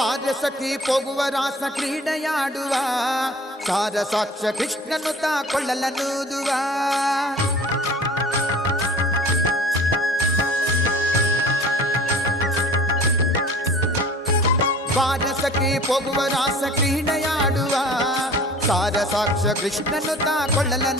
ಬಾರಸಖಿ ಹೋಗುವ ರಾಸ ಕ್ರೀಡೆಯಾಡುವ ಸಾರ ಸಾಕ್ಷ ಕೃಷ್ಣನು ತಾ ಕೊಳ್ಳಲನೂದುವ ಬಾರಸಖಿ ಹೋಗುವ ರಾಸ ಕ್ರೀಡೆಯಾಡುವ ಸಾರ ಸಾಕ್ಷ ಕೃಷ್ಣನು ತಾ ಕೊಳ್ಳಲನು